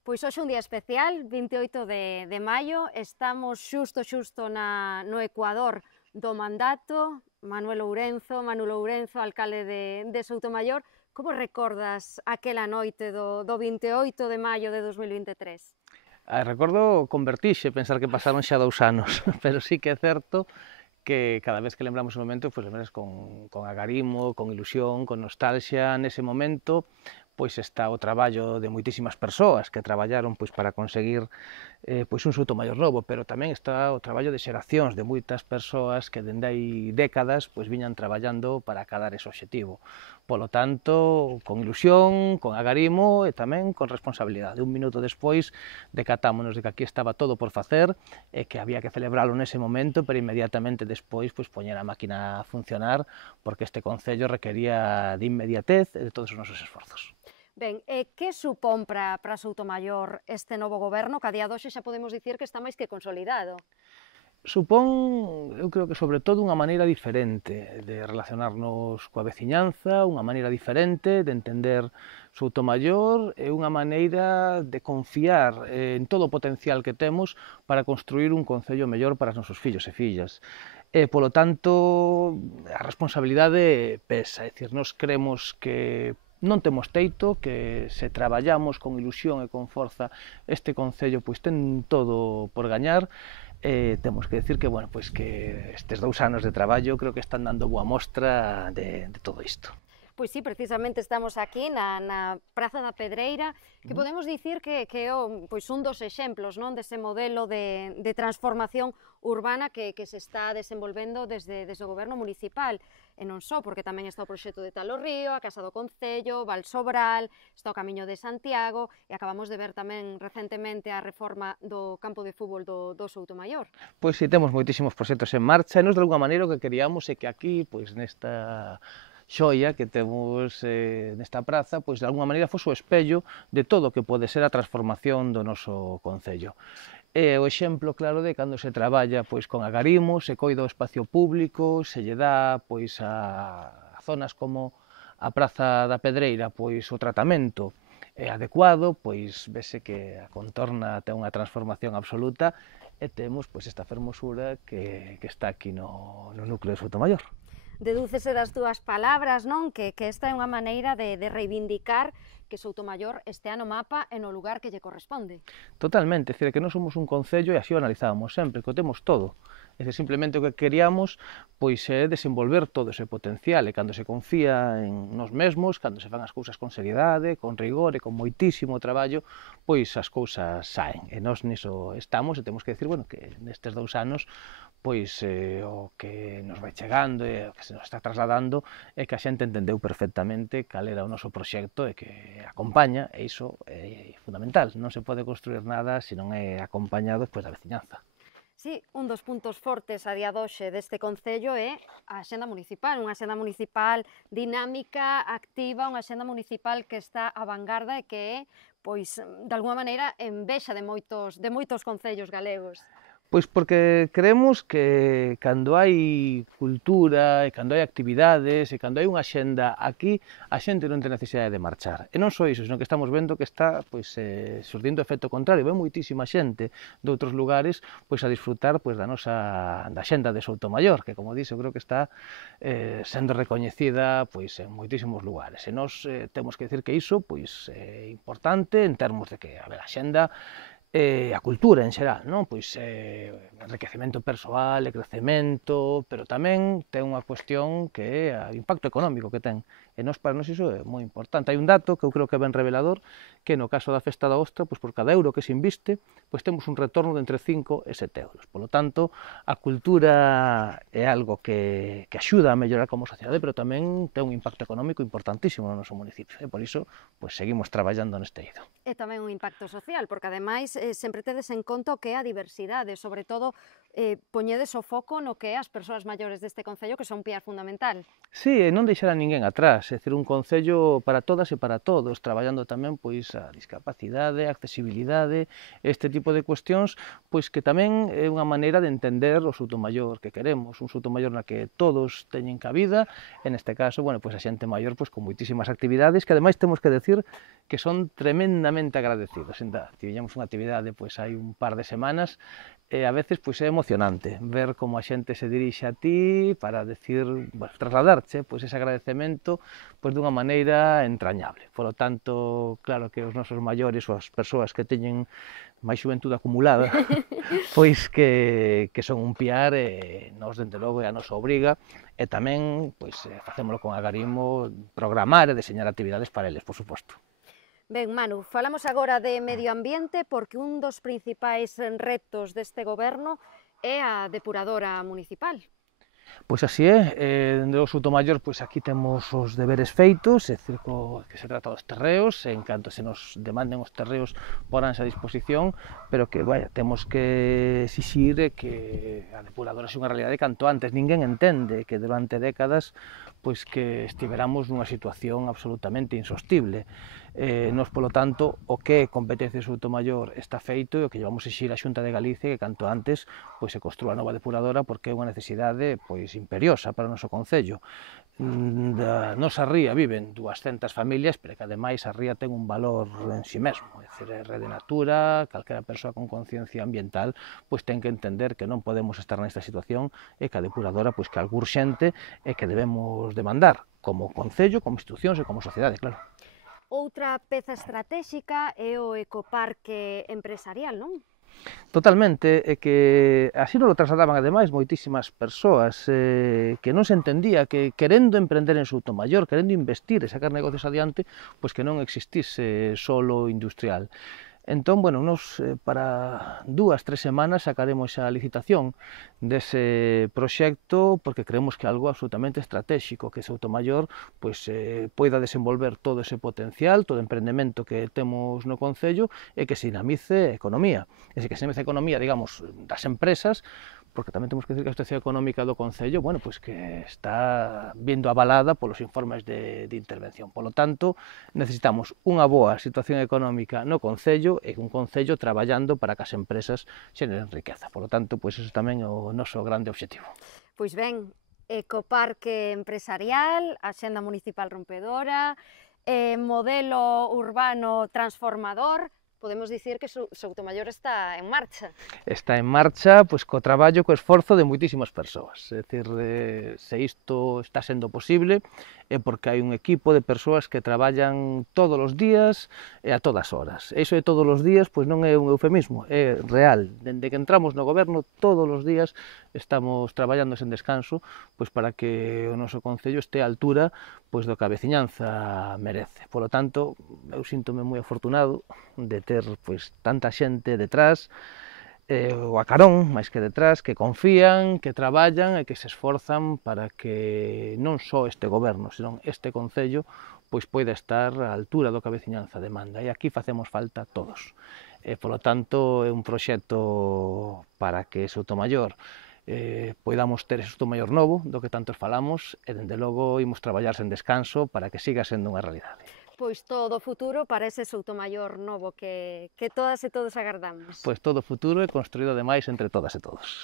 Pois hoxe é un día especial, 28 de maio, estamos xusto no Ecuador do mandato. Manu Lourenzo, alcalde de Soutomaior, como recordas aquela noite do 28 de maio de 2023? Recordo con vertixe pensar que pasaron xa 2 anos, pero sí que é certo que cada vez que lembramos o momento, pois lembras con agarimo, con ilusión, con nostalgia. Nese momento, pois está o traballo de moitísimas persoas que traballaron pois para conseguir pois un Soutomaior novo, pero tamén está o traballo de xeracións de moitas persoas que dende hai décadas pois viñan traballando para acadar ese obxectivo. Polo tanto, con ilusión, con agarimo e tamén con responsabilidade. Un minuto despois decatámonos de que aquí estaba todo por facer e que había que celebralo nese momento, pero inmediatamente despois pois poñer a máquina a funcionar, porque este concello requería de inmediatez e de todos os nosos esforzos. Ben, que supón para Soutomaior este novo goberno, que a día de hoxe xa podemos dicir que está máis que consolidado? Supón, eu creo que sobre todo unha maneira diferente de relacionarnos coa veciñanza, unha maneira diferente de entender Soutomaior e unha maneira de confiar en todo o potencial que temos para construir un concello mellor para os nosos fillos e fillas. E, polo tanto, a responsabilidade pesa, é dicir, nós creemos que non temos teito, que se traballamos con ilusión e con forza este concello pois ten todo por gañar. Temos que decir que, bueno, pois que estes 2 anos de traballo creo que están dando boa mostra de todo isto. Pois sí, precisamente estamos aquí na Praza da Pedreira, que podemos dicir que é pois un dos exemplos, non, dese modelo de transformación urbana que se está desenvolvendo desde o goberno municipal, e non só, porque tamén está o proxecto de Talo Río, a Casa do Concello, Val Sobral, está o Camiño de Santiago, e acabamos de ver tamén recentemente a reforma do campo de fútbol do Soutomaior. Pois si, temos moitísimos proxectos en marcha, e nos de alguma maneira o que queríamos é que aquí, pois nesta xoia que temos nesta praza, pois de alguma maneira fose o espello de todo o que pode ser a transformación do noso concello. É o exemplo claro de cando se traballa pois con agarimo, se coida o espacio público, se lle dá pois a zonas como a Praza da Pedreira pois o tratamento adecuado, pois vese que a contorna ten unha transformación absoluta e temos pois esta fermosura que está aquí no núcleo de Soutomaior. Dedúcese das túas palabras, non? Que esta é unha maneira de reivindicar que Soutomaior estea no mapa e no lugar que lle corresponde. Totalmente, é dicir, que non somos un concello e así o analizábamos sempre, que o temos todo. É dicir, simplemente o que queríamos pois é desenvolver todo ese potencial e cando se confía en nós mesmos, cando se fan as cousas con seriedade, con rigor e con moitísimo traballo, pois as cousas saen. E nós niso estamos e temos que decir, bueno, que nestes 2 anos pois o que nos vai chegando e o que se nos está trasladando é que a xente entendeu perfectamente cal era o noso proxecto e que acompaña, e iso é fundamental. Non se pode construir nada se non é acompañado pois da veciñanza. Sí, un dos puntos fortes a día doxe deste concello é a axenda municipal, unha axenda municipal dinámica, activa, unha axenda municipal que está á vanguarda e que é, pois, de alguma maneira, envexa de moitos concellos galegos. Pois porque creemos que cando hai cultura e cando hai actividades e cando hai unha xenda aquí, a xente non ten necesidade de marchar. E non só iso, senón que estamos vendo que está pois, surdindo efecto contrario. Ven moitísima xente de outros lugares pois, a disfrutar pois, da xenda de Soutomaior, que, como dixo, creo que está sendo recoñecida pois, en moitísimos lugares. E nós temos que decir que iso pois, é importante en termos de que a xenda a cultura en xeral, non? Pois enriquecemento persoal, e crecemento, pero tamén ten unha cuestión que é o impacto económico que ten. E para nós iso é moi importante. Hai un dato que eu creo que é ben revelador, que no caso da Festa da Ostra, pois por cada euro que se inviste, pois temos un retorno de entre 5 e 7 euros. Por lo tanto, a cultura é algo que axuda a mellorar como sociedade, pero tamén ten un impacto económico importantísimo no noso municipio. E por iso, pois seguimos traballando neste eido. E tamén un impacto social, porque ademais sempre tedes en conta o que é a diversidade, sobre todo poñedes o foco no que é as persoas maiores deste concello, que son piar fundamental. Sí, e non deixar a ninguén atrás, é dicir, un concello para todas e para todos, traballando tamén pois a discapacidade, a accesibilidade, este tipo de cuestións, pois que tamén é unha maneira de entender o Soutomaior que queremos, un Soutomaior na que todos teñen cabida, en este caso, bueno, pois a xente maior pois con moitísimas actividades, que ademais temos que decir que son tremendamente agradecidos. Tiñamos unha actividade pois hai un par de semanas e a veces pois é emocionante ver como a xente se dirixe a ti para decir, bueno, trasladarche pois ese agradecemento pois dunha maneira entrañable. Por lo tanto, claro que os nosos maiores ou as persoas que teñen máis xuventude acumulada, pois que son un piar e nós, dende logo, é a nosa obriga e tamén pois, facémolo con agarimo, programar e deseñar actividades para eles, por suposto. Ben, Manu, falamos agora de medio ambiente porque un dos principais retos deste goberno é a depuradora municipal. Pois así é, dende o Soutomaior, pois aquí temos os deberes feitos, é dicir, que se trata dos terreos, en canto se nos demanden os terreos poránse a disposición, pero que, vaya, temos que exixir que a depuradora sea unha realidade canto antes. Ninguén entende que durante décadas pois que estiveramos nunha situación absolutamente insostible. Nos, polo tanto, o que é competencia do Soutomaior está feito e o que llevamos a exixir a Xunta de Galicia que canto antes pois se construa a nova depuradora porque é unha necesidade pois imperiosa para o noso concello. Da nosa ría viven 200 familias, pero que ademais a ría ten un valor en si mesmo, é dicir, é Rede Natura, calquera persoa con conciencia ambiental pois ten que entender que non podemos estar nesta situación e que a depuradora pois que é algo urxente e que debemos demandar como concello, como institucións e como sociedade, claro. Outra peza estratégica é o ecoparque empresarial, non? Totalmente, é que así non lo trasladaban ademais moitísimas persoas que non se entendía que querendo emprender en Soutomaior, querendo investir e sacar negocios adiante, pois que non existise solo industrial. Entón, bueno, nos para 2-3 semanas sacaremos a licitación dese proxecto porque creemos que é algo absolutamente estratégico, que Soutomaior pois, poida desenvolver todo ese potencial, todo o emprendemento que temos no concello e que se dinamice a economía. E se que se dinamice a economía, digamos, das empresas, porque tamén temos que decir que a situación económica do concello, bueno, pois que está vindo avalada polos informes de intervención. Polo tanto, necesitamos unha boa situación económica no concello e un concello traballando para que as empresas xeneren riqueza. Polo tanto, pois eso tamén é o noso grande obxectivo. Pois ben, ecoparque empresarial, axenda municipal rompedora, modelo urbano transformador. Podemos dicir que Soutomaior está en marcha. Está en marcha, pois, co traballo, co esforzo de moitísimas persoas. É dicir, se isto está sendo posible, é porque hai un equipo de persoas que traballan todos os días e a todas horas. E iso de todos os días, pois non é un eufemismo, é real. Dende que entramos no goberno, todos os días estamos traballando sen descanso, pois para que o noso concello este á altura pois do que a veciñanza merece. Polo tanto, eu síntome moi afortunado de ter pois tanta xente detrás, o a carón, máis que detrás, que confían, que traballan e que se esforzan para que non só este goberno, senón este concello, pois poida estar á altura do que a veciñanza demanda. E aquí facemos falta todos. Polo tanto, é un proxecto para que Soutomaior poidamos ter ese Soutomaior novo, do que tantos falamos, e dende logo imos traballar sen descanso para que siga sendo unha realidade. Pois todo o futuro para ese Soutomaior novo que todas e todos agardamos. Pois todo o futuro é construído ademais entre todas e todos.